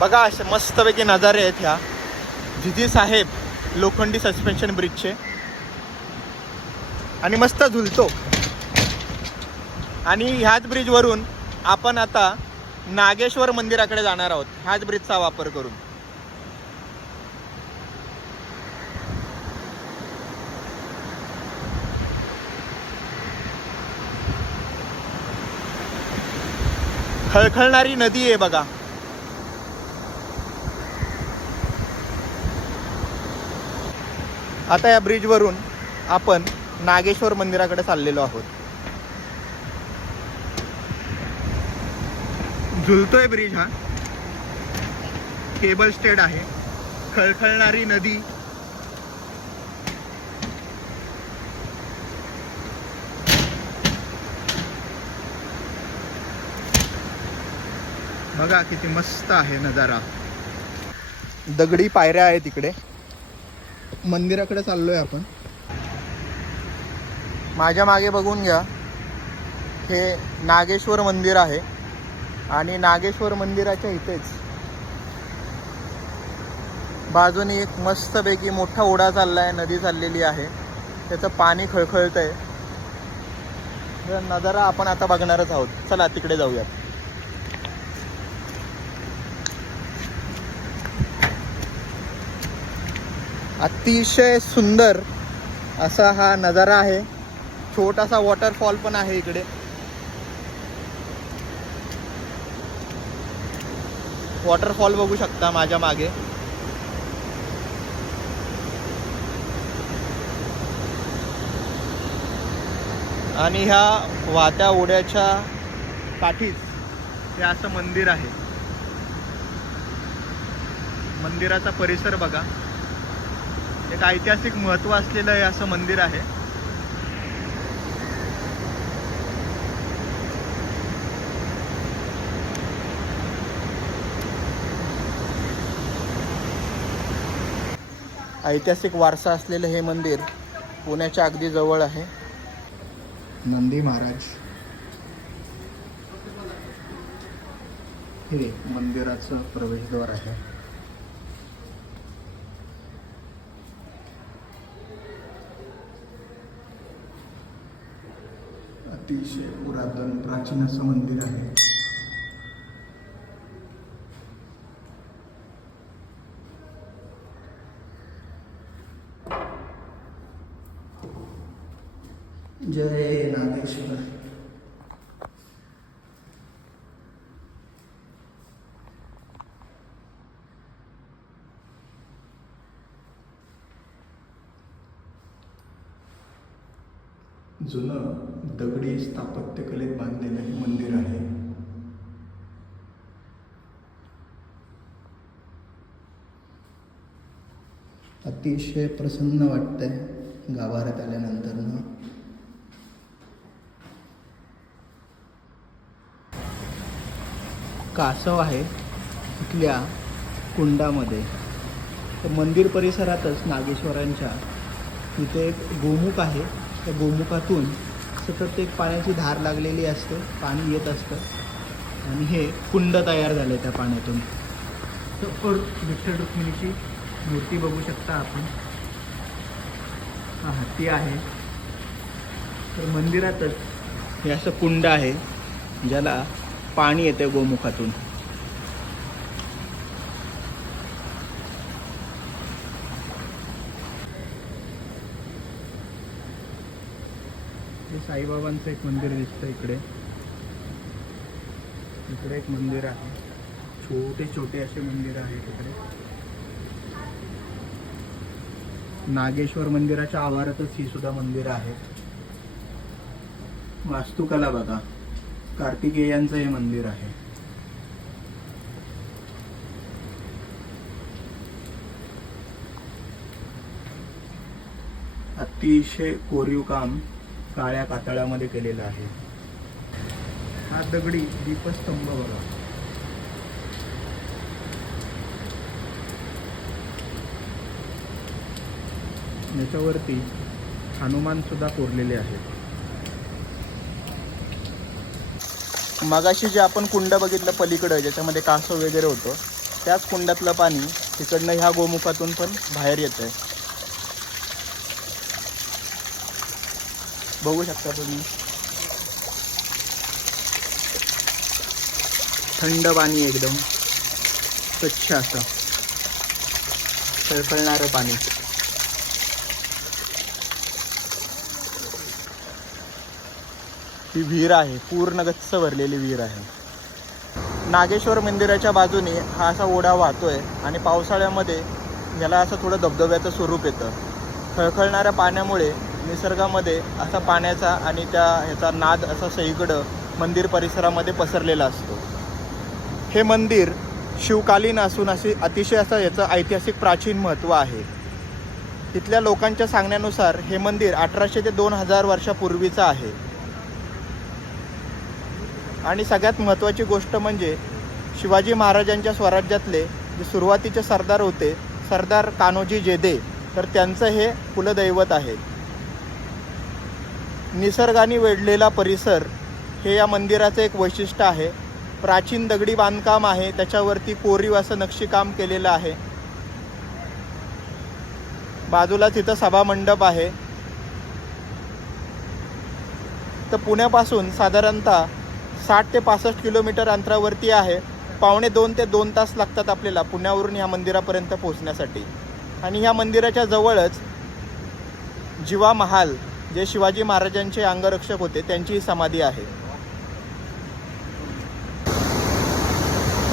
बघा असे मस्तपैकी नजारे आहेत ह्या जिजी साहेब लोखंडी सस्पेन्शन ब्रिजचे. आणि मस्त झुलतो. आणि ह्याच ब्रिजवरून आपण आता नागेश्वर मंदिराकडे जाणार आहोत ह्याच ब्रिजचा वापर करून. खळखळणारी नदी आहे बघा. आता या ब्रिजवरून आपण नागेश्वर मंदिराकडे चाललेलो आहोत. झुलतोय ब्रिज हा. केबल स्टेड आहे. खळखळणारी नदी. बघा किती मस्त आहे नजारा. दगडी पायऱ्या आहेत इकडे. मंदिराकडे चाललोय आपण. माझ्या मागे बघून घ्या. हे नागेश्वर मंदिर आहे. आणि नागेश्वर मंदिराच्या इथेच बाजूने एक मस्तपैकी मोठा ओढा चाललाय. नदी चाललेली आहे. त्याचं पाणी खळखळतंय. नजारा आपण आता बघणारच आहोत. चला तिकडे जाऊयात. अतिशय सुंदर असा हा नजारा आहे. छोटासा वॉटरफॉल पण आहे इकडे. वॉटरफॉल बघू शकता माझ्या मागे. आणि ह्या वाहत्या ओढ्याच्या काठीच हे असं मंदिर आहे. मंदिराचा परिसर बघा. एक ऐतिहासिक महत्त्व असलेलं हे असं मंदिर आहे. ऐतिहासिक वारसा असलेलं हे मंदिर पुण्याच्या अगदी जवळ आहे. नंदी महाराज हे मंदिराचं प्रवेशद्वार आहे. अतिशय पुरातन प्राचीन असं मंदिर आहे. जय नागेश्वर. जुनं दगडी स्थापत्यकलेत बांधलेलं हे मंदिर आहे. अतिशय प्रसन्न वाटतंय गाभाऱ्यात आल्यानंतर ना. कासव आहे इथल्या कुंडामध्ये. तर मंदिर परिसरातच नागेश्वरांच्या इथे एक गोमुख आहे. त्या गोमुखातून सतत एक पाण्याची धार लागलेली असते. पाणी येत असतं आणि हे कुंड तयार झाले त्या पाण्यातून. तर विठ्ठल रुक्मिणीची मूर्ती बघू शकता आपण. हा हत्ती आहे. तर मंदिरातच हे असं कुंड आहे ज्याला पाणी येते गोमुखातून. साईबाबांचं एक मंदिर दिसतं इकडे. इकडे एक मंदिर आहे. छोटे छोटे असे मंदिर आहेत इकडे. नागेश्वर मंदिराच्या आवारातच ही सुद्धा मंदिरं आहेत. वास्तुकला बघा. कार्तिकेयांचं हे मंदिर आहे. अतिशय कोरीव काम काळ्या कातळामध्ये केलेलं आहे. हा दगडी दीपस्तंभ बघा. याच्यावरती हनुमान सुद्धा कोरलेले आहेत. मगाशी जे आपण कुंड बघितलं पलीकडे ज्याच्यामध्ये कासव वगैरे होतं त्याच कुंडातलं पाणी तिकडनं ह्या गोमुखातून पण बाहेर येतं आहे. बघू शकता तुम्ही, थंड पाणी, एकदम स्वच्छ असं खळखळणारं पाणी. ही विहीर आहे, पूर्ण गच्च भरलेली विहीर आहे. नागेश्वर मंदिराच्या बाजूने हा असा ओढा वाहतोय आणि पावसाळ्यामध्ये याला असं थोडं धबधब्याचं स्वरूप येतं. खळखळणाऱ्या पाण्यामुळे निसर्गामध्ये असा पाण्याचा आणि त्या ह्याचा नाद असा सगळीकडं मंदिर परिसरामध्ये पसरलेला असतो. हे मंदिर शिवकालीन असून असे अतिशय असं याचं ऐतिहासिक प्राचीन महत्त्व आहे. तिथल्या लोकांच्या सांगण्यानुसार हे मंदिर 1800 ते 2000 वर्षापूर्वीचं आहे. आणि सगळ्यात महत्त्वाची गोष्ट म्हणजे शिवाजी महाराजांच्या स्वराज्यातले जे सुरुवातीचे सरदार होते, सरदार कान्होजी जेधे, तर त्यांचं हे कुलदैवत आहे. निसर्गाने वेढलेला परिसर हे या मंदिराचं एक वैशिष्ट्य आहे. प्राचीन दगडी बांधकाम आहे, त्याच्यावरती कोरीव असं नक्षीकाम केलेलं आहे. बाजूला तिथं सभामंडप आहे. तर पुण्यापासून साधारणतः 60 ते 65 किलोमीटर अंतरावरती आहे. 1.5 ते 2 तास लागतात आपल्याला पुण्यावरून ह्या मंदिरापर्यंत पोहोचण्यासाठी. आणि ह्या मंदिराच्या जवळच जिवा महाल, जे शिवाजी महाराजांचे अंगरक्षक होते, त्यांची ही समाधी आहे.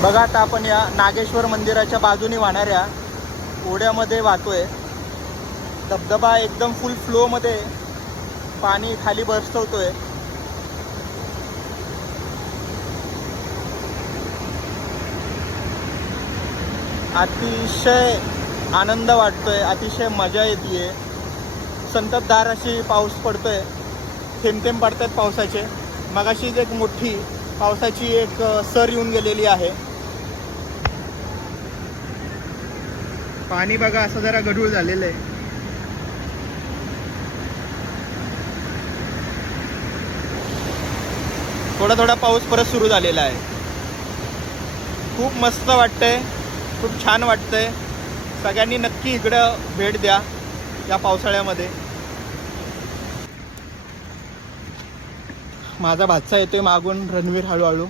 बघा, आता आपण या नागेश्वर मंदिराच्या बाजूने वाहणाऱ्या ओढ्यामध्ये वाहतोय. धबधबा एकदम फुल फ्लोमध्ये पाणी खाली बरसवतोय. अतिशय आनंद वाटतोय, अतिशय मजा येते. संततधार अशी पाऊस पडतोय, थेंब थेंब पडतात पावसाचे. मगाशीच एक मोठी पावसाची एक सर येऊन गेलेली आहे. पाणी बघा असं जरा गढूळ झालेलं आहे. थोडा थोडा पाऊस परत सुरू झालेला आहे. खूप मस्त वाटतंय, खूप छान वाटतंय. सगळ्यांनी नक्की इकडं भेट द्या या पावसाळ्यामध्ये. माझा भाचा येतोय मागून, रणवीर. हळूहळू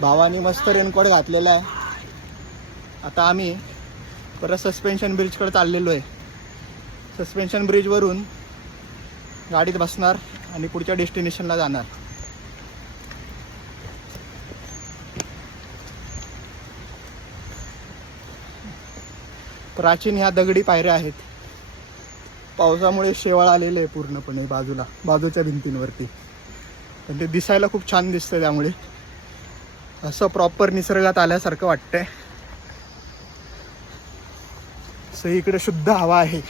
भावानी मस्त रेनकोट घातलेला आहे. आता आम्ही परत सस्पेन्शन ब्रिजकडे चाललेलो आहे. सस्पेन्शन ब्रिजवरून गाडीत बसणार आणि पुढच्या डेस्टिनेशनला जाणार. प्राचीन ह्या दगडी पायऱ्या आहेत. पावसामुळे शेवाळ आलेले आहे पूर्णपणे बाजूच्या भिंतींवरती, पण ते दिसायला खूप छान दिसतंय. त्यामुळे असं प्रॉपर निसर्गात आल्यासारखं वाटतंय. सगळीकडे शुद्ध हवा आहे.